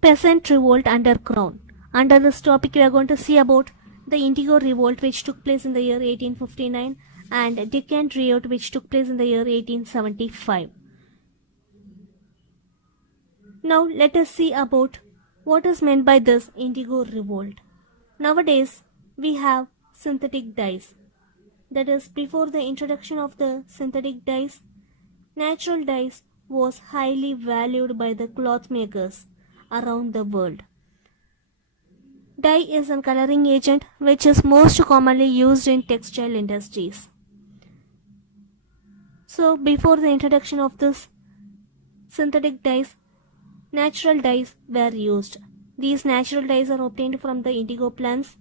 Peasant Revolt under Crown. Under this topic, we are going to see about the Indigo Revolt, which took place in the year 1859, and Deccan Riot, which took place in the year 1875. Now, let us see about what is meant by this Indigo Revolt. Nowadays, we have synthetic dyes. That is, before the introduction of the synthetic dyes, natural dyes was highly valued by the cloth makers around the world. Dye is a coloring agent which is most commonly used in textile industries. So before the introduction of this synthetic dyes, natural dyes were used. These natural dyes are obtained from the indigo plants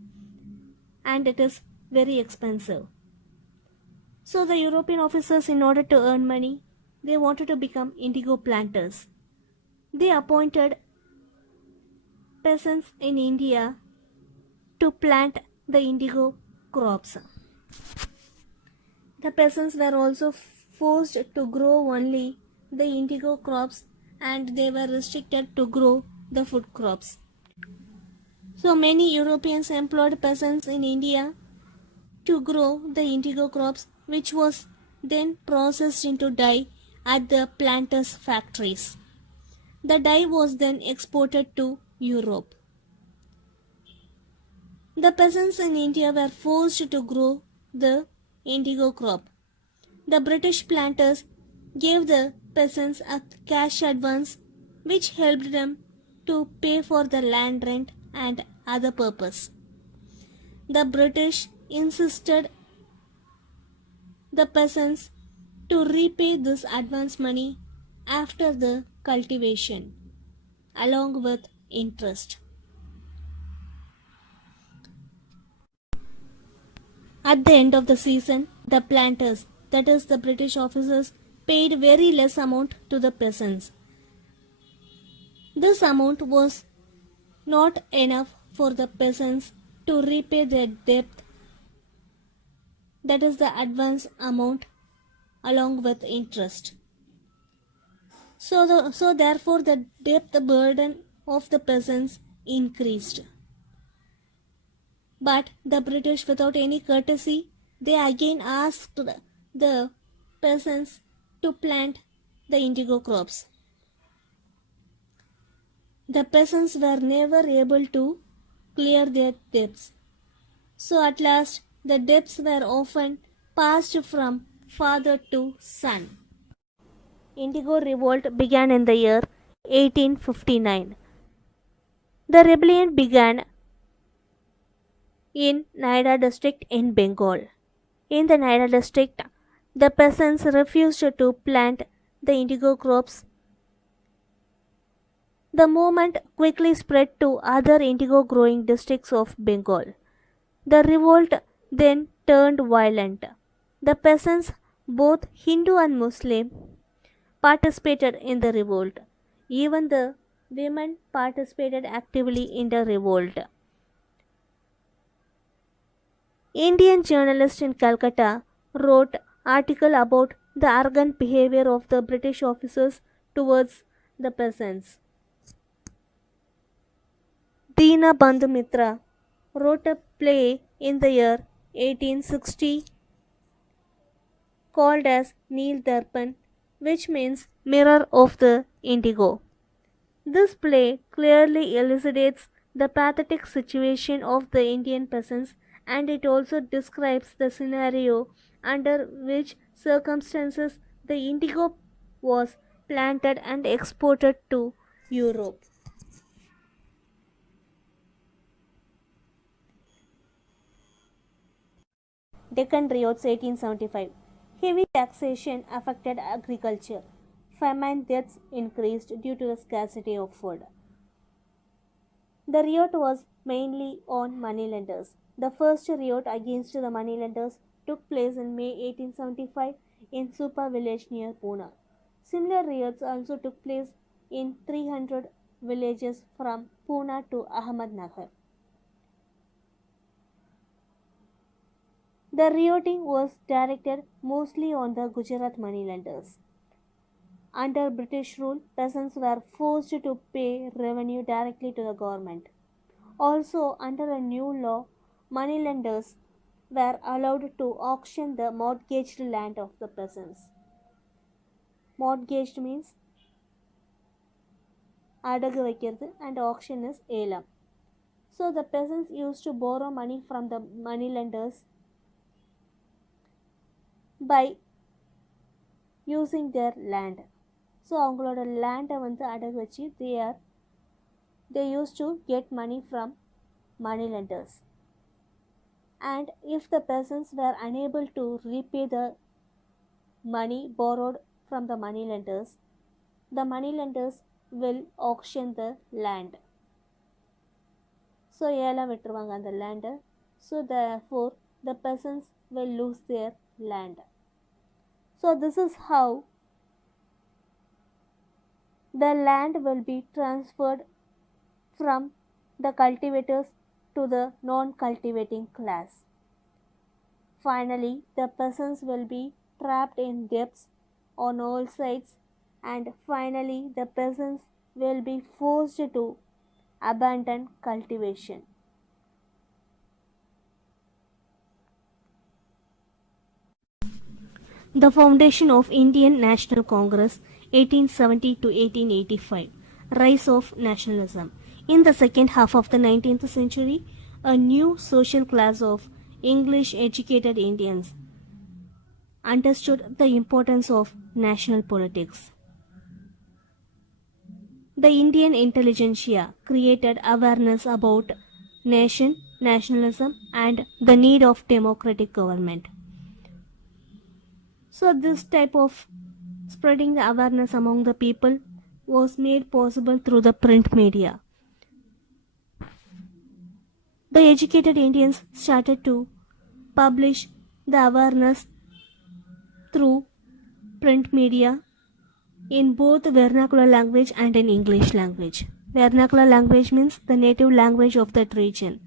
and it is very expensive. So the European officers, in order to earn money, they wanted to become indigo planters. They appointed peasants in India to plant the indigo crops. The peasants were also forced to grow only the indigo crops and they were restricted to grow the food crops. So many Europeans employed peasants in India to grow the indigo crops, which was then processed into dye at the planters' factories. The dye was then exported to Europe. The peasants in India were forced to grow the indigo crop. The British planters gave the peasants a cash advance which helped them to pay for the land rent and other purpose. The British insisted the peasants to repay this advance money after the cultivation along with interest. At the end of the season, the planters, that is the British officers, paid very less amount to the peasants. This amount was not enough for the peasants to repay their debt, that is the advance amount along with interest. So therefore the debt burden of the peasants increased. But the British, without any courtesy, they again asked the peasants to plant the indigo crops. The peasants were never able to clear their debts. So at last, the debts were often passed from father to son. Indigo Revolt began in the year 1859. The rebellion began in Naida district in Bengal. In the Naida district, the peasants refused to plant the indigo crops. The movement quickly spread to other indigo growing districts of Bengal. The revolt then turned violent. The peasants, both Hindu and Muslim, participated in the revolt. Even the women participated actively in the revolt. Indian journalist in Calcutta wrote article about the arrogant behavior of the British officers towards the peasants. Dina Bandhu Mitra wrote a play in the year 1860 called as Neel Darpan, which means mirror of the indigo. This play clearly elucidates the pathetic situation of the Indian peasants and it also describes the scenario under which circumstances the indigo was planted and exported to Europe. Deccan Riots 1875. Heavy taxation affected agriculture. Famine deaths increased due to the scarcity of food. The riot was mainly on moneylenders. The first riot against the moneylenders took place in May 1875 in Supa village near Pune. Similar riots also took place in 300 villages from Pune to Ahmednagar. The rioting was directed mostly on the Gujarat moneylenders. Under British rule, peasants were forced to pay revenue directly to the government. Also, under a new law, moneylenders were allowed to auction the mortgaged land of the peasants. Mortgaged means அடகு வைக்கிறது and auction is ஏலம். So the peasants used to borrow money from the moneylenders by using their land. So அவங்களோட லேண்டை வந்து அடகு வச்சு they used to get money from moneylenders. And if the peasants were unable to repay the money borrowed from the moneylenders will auction the land. So ஏலம் விட்டுருவாங்க அந்த லேண்டை. So therefore the peasants will lose their land. So this is how the land will be transferred from the cultivators to the non-cultivating class. Finally, the peasants will be trapped in debts on all sides, and finally the peasants will be forced to abandon cultivation. The foundation of Indian National Congress 1870 to 1885. Rise of nationalism. In the second half of the 19th century, a new social class of English educated Indians understood the importance of national politics. The Indian intelligentsia created awareness about nationalism and the need of democratic government. So this type of spreading the awareness among the people was made possible through the print media. The educated Indians started to publish the awareness through print media in both vernacular language and in English language. Vernacular language means the native language of that region.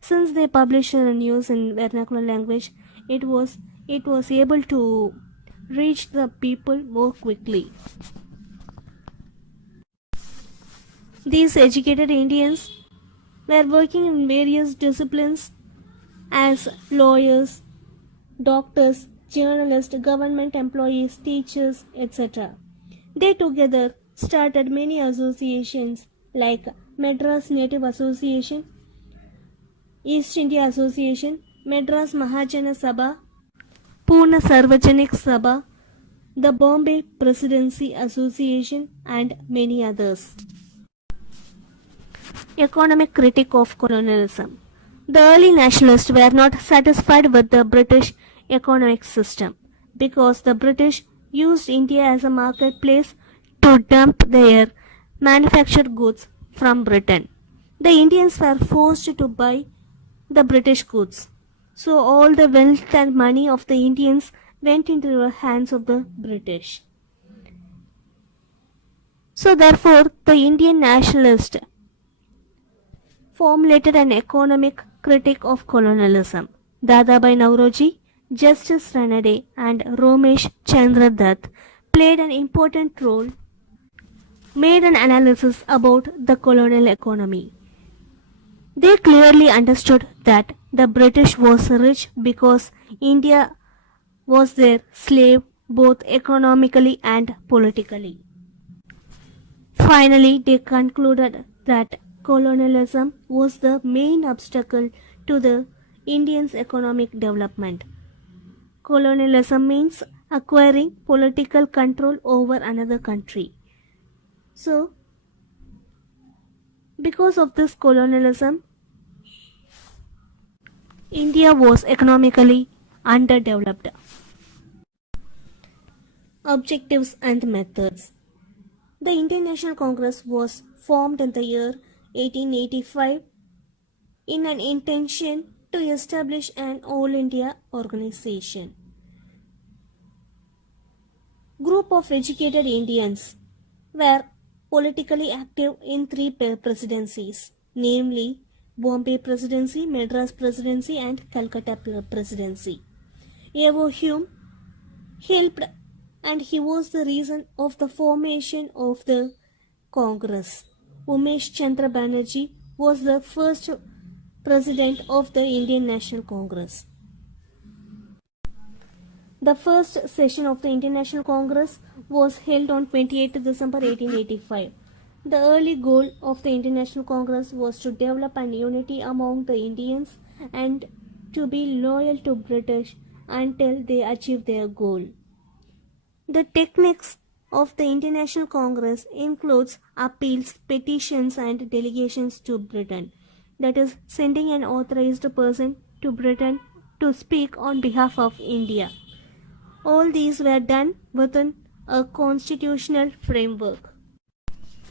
Since they published the news in vernacular language, it was able to reach the people more quickly. These educated Indians were working in various disciplines as lawyers, doctors, journalists, government employees, teachers, etc. They together started many associations like Madras Native Association, East India Association, Madras Mahajana Sabha, Pune Sarvajanik Sabha, the Bombay Presidency Association, and many others. Economic critique of colonialism. The early nationalists were not satisfied with the British economic system because the British used India as a marketplace to dump their manufactured goods from Britain. The Indians were forced to buy the British goods. So all the wealth and money of the Indians went into the hands of the British. So therefore the Indian nationalists formulated an economic critique of colonialism. Dadabhai Nauroji, Justice Ranade, and Romesh Chandra Dutt played an important role, made an analysis about the colonial economy. They clearly understood that the British was rich because India was their slave both economically and politically. Finally, they concluded that colonialism was the main obstacle to the Indians' economic development. Colonialism means acquiring political control over another country. So, because of this colonialism, India was economically underdeveloped. Objectives and methods. The Indian National Congress was formed in the year 1885 in an intention to establish an all India organization. Group of educated Indians were politically active in three presidencies, namely Bombay Presidency, Madras Presidency, and Calcutta Presidency. Evo Hume helped and he was the reason of the formation of the Congress. Umesh Chandra Banerjee was the first president of the Indian National Congress. The first session of the Indian National Congress was held on 28 December 1885. The early goal of the Indian National Congress was to develop an unity among the Indians and to be loyal to British until they achieved their goal. The techniques of the Indian National Congress includes appeals, petitions and delegations to Britain. That is, sending an authorized person to Britain to speak on behalf of India. All these were done within a constitutional framework.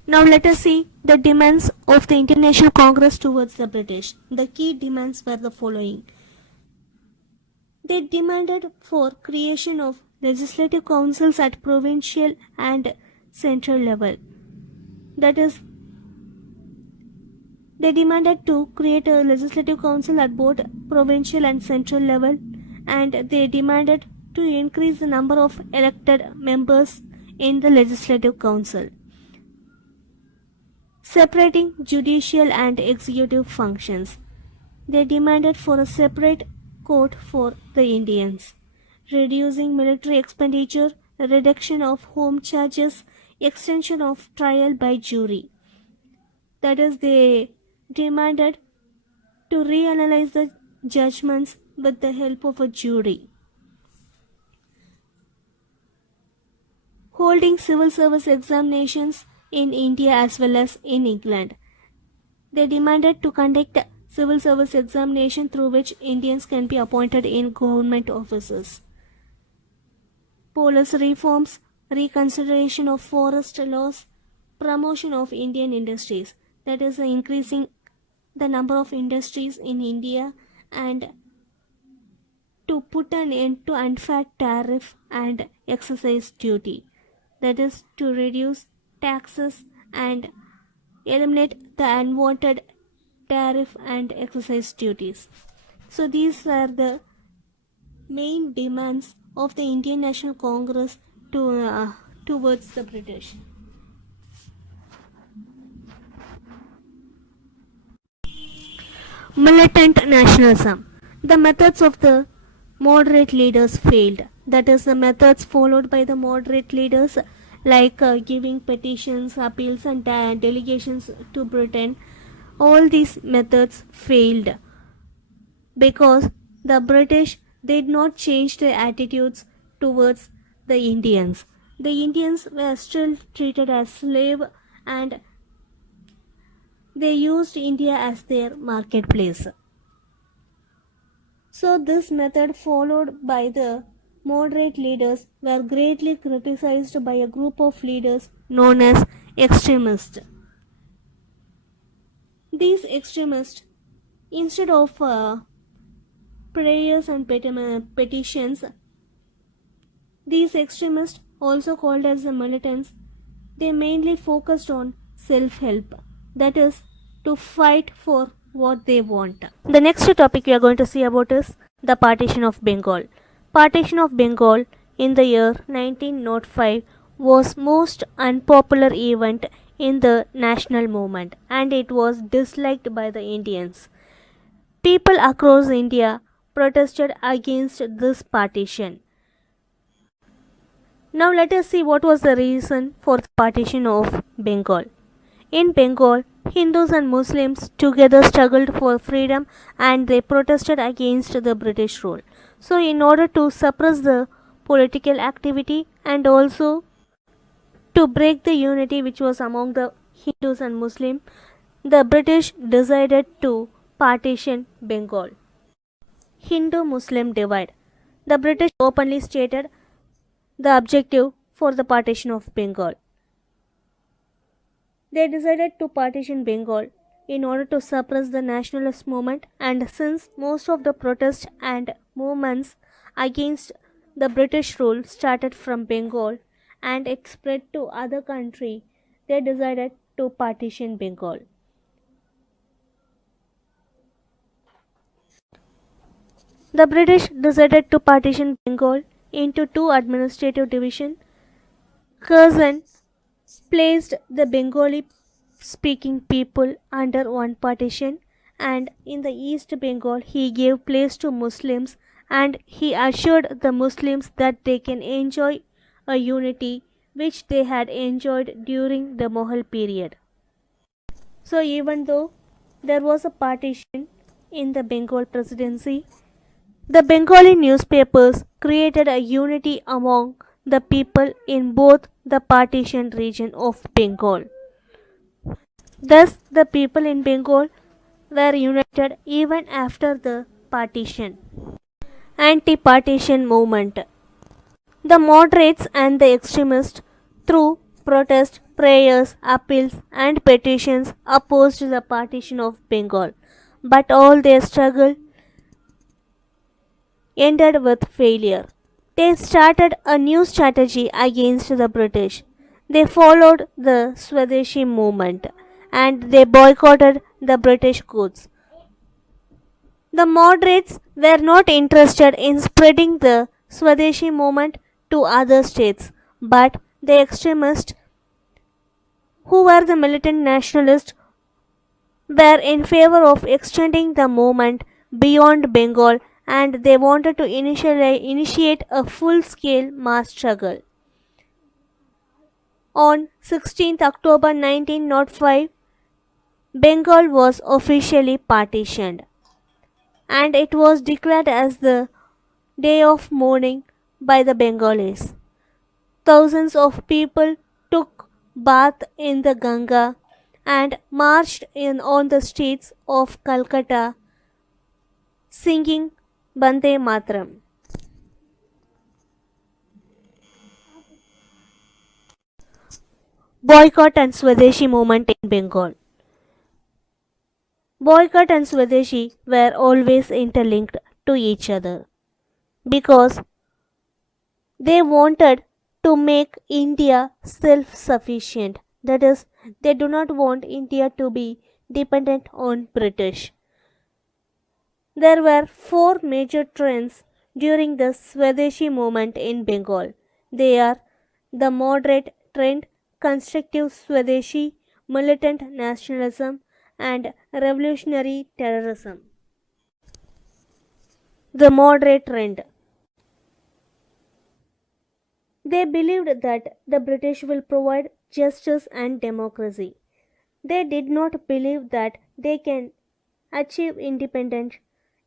Now let us see the demands of the Indian National Congress towards the British. The key demands were the following. They demanded for creation of legislative councils at provincial and central level. That is, they demanded to create a legislative council at both provincial and central level, and they demanded to increase the number of elected members in the legislative council, separating judicial and executive functions. They demanded for a separate court for the Indians, reducing military expenditure, reduction of home charges, extension of trial by jury. That is, they demanded to reanalyze the judgments with the help of a jury. Holding civil service examinations in India as well as in England. They demanded to conduct civil service examination through which Indians can be appointed in government offices. Policy reforms, reconsideration of forest laws, promotion of Indian industries, that is increasing the number of industries in India, and to put an end to unfair tariff and excise duty, that is to reduce taxes and eliminate the unwanted tariff and excise duties. So these are the main demands of the Indian National Congress towards the British. Militant nationalism. The methods of the moderate leaders failed. That is, the methods followed by the moderate leaders, like giving petitions, appeals and delegations to Britain, all these methods failed because the British did not change their attitudes towards the Indians. The Indians were still treated as slaves and they used India as their marketplace. So this method followed by the moderate leaders were greatly criticized by a group of leaders known as extremists. These extremists, instead of prayers and petitions, these extremists, also called as the militants, they mainly focused on self-help, that is, to fight for what they want. The next topic we are going to see about is the Partition of Bengal. Partition of Bengal in the year 1905 was most unpopular event in the national movement and it was disliked by the Indians. People across India protested against this partition. Now let us see what was the reason for the partition of Bengal. In Bengal, Hindus and Muslims together struggled for freedom and they protested against the British rule. So in order to suppress the political activity and also to break the unity which was among the Hindus and Muslims, the British decided to partition Bengal. Hindu-Muslim divide. The British openly stated the objective for the partition of Bengal. They decided to partition Bengal in order to suppress the nationalist movement, and since most of the protests and movements against the British rule started from Bengal and it spread to other countries, they decided to partition Bengal. The British decided to partition Bengal into two administrative divisions. Curzon placed the Bengali speaking people under one partition, and in the East Bengal he gave place to Muslims, and he assured the Muslims that they can enjoy a unity which they had enjoyed during the Mughal period. So even though there was a partition in the Bengal presidency, the Bengali newspapers created a unity among the people in both the partitioned region of Bengal. Thus, the people in Bengal were united even after the partition. Anti-partition movement. The moderates and the extremists, through protest, prayers, appeals, and petitions, opposed the partition of Bengal. But all their struggle ended with failure. They started a new strategy against the British. They followed the Swadeshi movement and they boycotted the British goods. The moderates were not interested in spreading the Swadeshi movement to other states, but the extremists, who were the militant nationalists, were in favor of extending the movement beyond Bengal, and they wanted to initiate a full-scale mass struggle. On 16th October 1905, Bengal was officially partitioned, and it was declared as the day of mourning by the Bengalis. Thousands of people took bath in the Ganga and marched in on the streets of Calcutta singing Bande Matram. Boycott and Swadeshi movement in Bengal. Boycott and Swadeshi were always interlinked to each other because they wanted to make India self-sufficient. That is, they do not want India to be dependent on British. There were four major trends during the Swadeshi movement in Bengal. They are the moderate trend, constructive Swadeshi, militant nationalism, and revolutionary terrorism. The moderate trend. They believed that the British will provide justice and democracy. They did not believe that they can achieve independence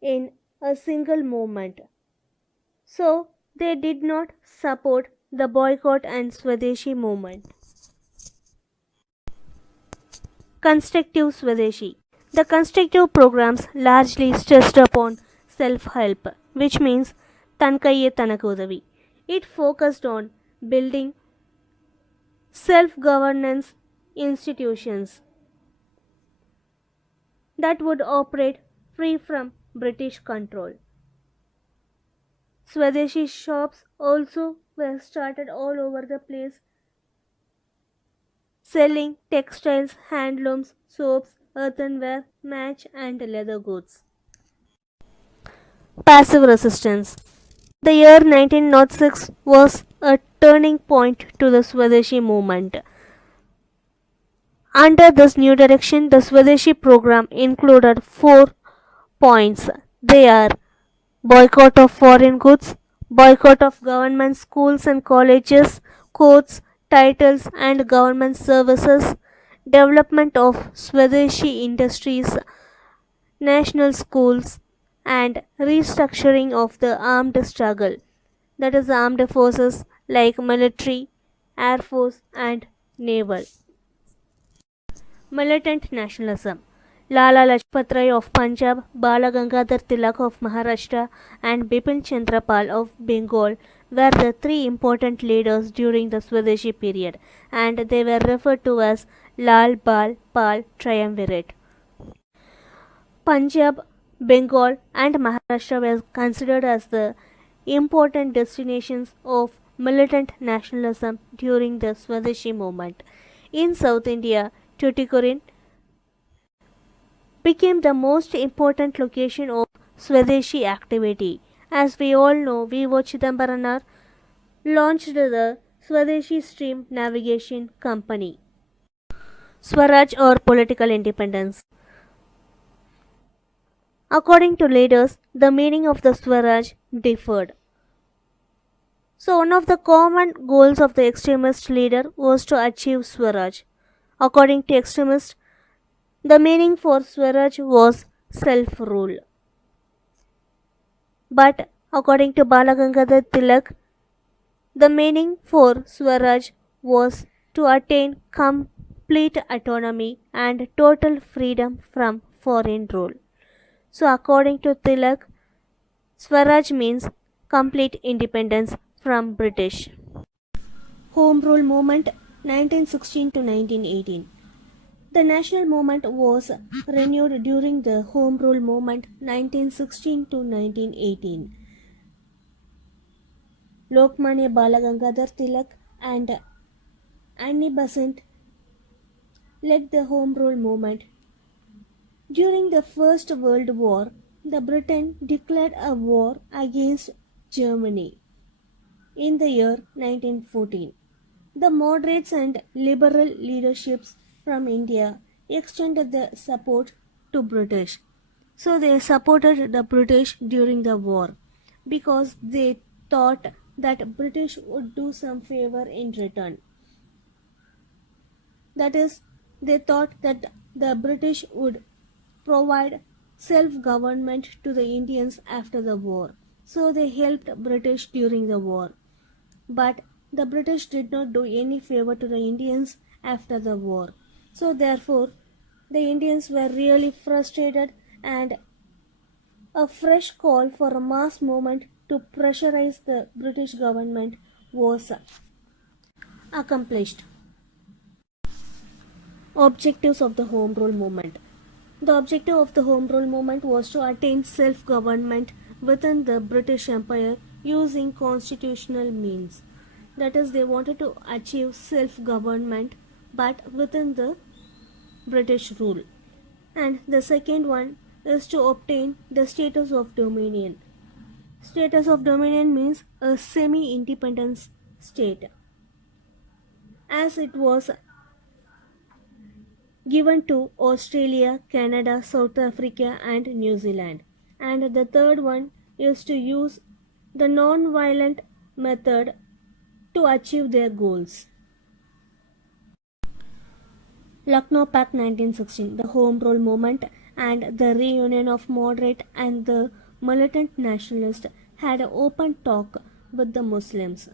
in a single movement. So, they did not support the boycott and Swadeshi movement. Constructive Swadeshi. The constructive programs largely stressed upon self-help, which means Tankaiye Tanakudavi. It focused on building self-governance institutions that would operate free from British control. Swadeshi shops also were started all over the place, selling textiles, handlooms, soaps, earthenware, match and leather goods. Passive resistance. The year 1906 was a turning point to the Swadeshi movement. Under this new direction, the Swadeshi program included 4 points. They are boycott of foreign goods, boycott of government schools and colleges, courts, titles and government services, development of Swadeshi industries, national schools, and restructuring of the armed struggle, that is armed forces like military, air force and naval. Militant nationalism. Lala Lajpat Rai of Punjab, Bala Gangadhar Tilak of Maharashtra and Bipin Chandra Pal of Bengal were the three important leaders during the Swadeshi period, and they were referred to as Lal Bal Pal Triumvirate. Punjab, Bengal and Maharashtra were considered as the important destinations of militant nationalism during the Swadeshi movement. In South India, Tuticorin became the most important location of Swadeshi activity. As we all know, V.O. Chidambaranar launched the Swadeshi Stream Navigation Company. Swaraj or political independence. According to leaders, the meaning of the Swaraj differed. So, one of the common goals of the extremist leader was to achieve Swaraj. According to extremists, the meaning for Swaraj was self rule. But according to Balagangadhar Tilak, the meaning for Swaraj was to attain complete autonomy and total freedom from foreign rule. So, according to Tilak, Swaraj means complete independence from British. Home Rule Movement 1916 to 1918. The national movement was renewed during the Home Rule Movement 1916 to 1918. Lokmanya Balagangadhar Tilak and Annie Besant led the Home Rule movement. During the First World War, the Britain declared a war against Germany in the year 1914. The moderates and liberal leaderships from India extended the support to British. So they supported the British during the war because they thought that British would do some favor in return. That is, they thought that the British would provide self-government to the Indians after the war. So they helped British during the war. But the British did not do any favor to the Indians after the war. So therefore, the Indians were really frustrated and a fresh call for a mass movement to pressurize the British government was accomplished. Objectives of the Home Rule Movement. The objective of the Home Rule Movement was to attain self-government within the British Empire using constitutional means. That is, they wanted to achieve self-government but within the British rule. And the second one is to obtain the status of dominion. Status of dominion means a semi-independent state, as it was given to Australia, Canada, South Africa and New Zealand. And the third one is to use the non-violent method to achieve their goals. Lucknow Pact 1916, the Home Rule Movement and the reunion of moderate and the militant nationalists had an open talk with the Muslims.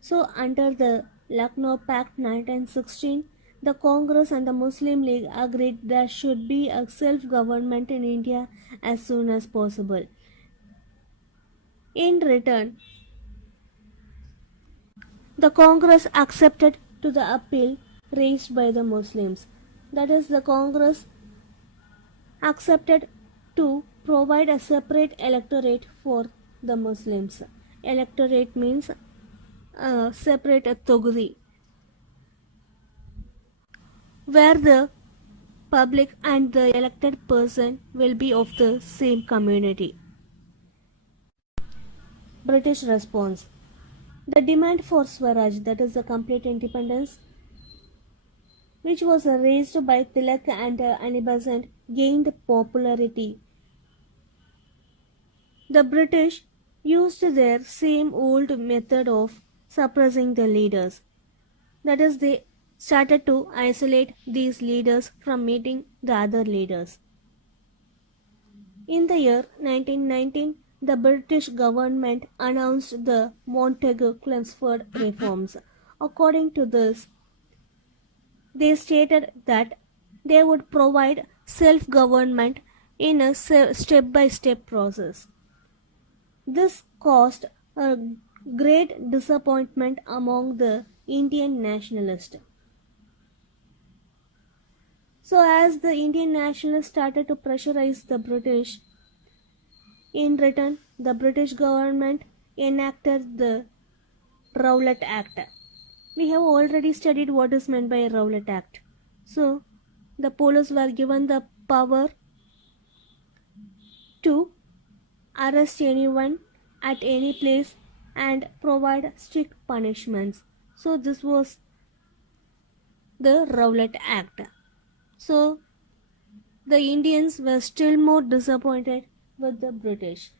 So under the Lucknow Pact 1916, the Congress and the Muslim League agreed there should be a self-government in India as soon as possible. In return, the Congress accepted to the appeal raised by the Muslims. That is, the Congress accepted to provide a separate electorate for the Muslims. Electorate means a separate togudi, where the public and the elected person will be of the same community. British response. The demand for Swaraj, that is the complete independence, which was raised by Tilak and Annie Besant, gained popularity. The British used their same old method of suppressing the leaders. That is, they started to isolate these leaders from meeting the other leaders. In the year 1919, the British government announced the Montagu-Chelmsford reforms. According to this, they stated that they would provide self-government in a step-by-step process. This caused a great disappointment among the Indian nationalists. So as the Indian nationalists started to pressurize the British, in return, the British government enacted the Rowlatt Act. We have already studied what is meant by a Rowlatt Act. So, the police were given the power to arrest anyone at any place and provide strict punishments. So this was the Rowlatt Act. So the Indians were still more disappointed with the British.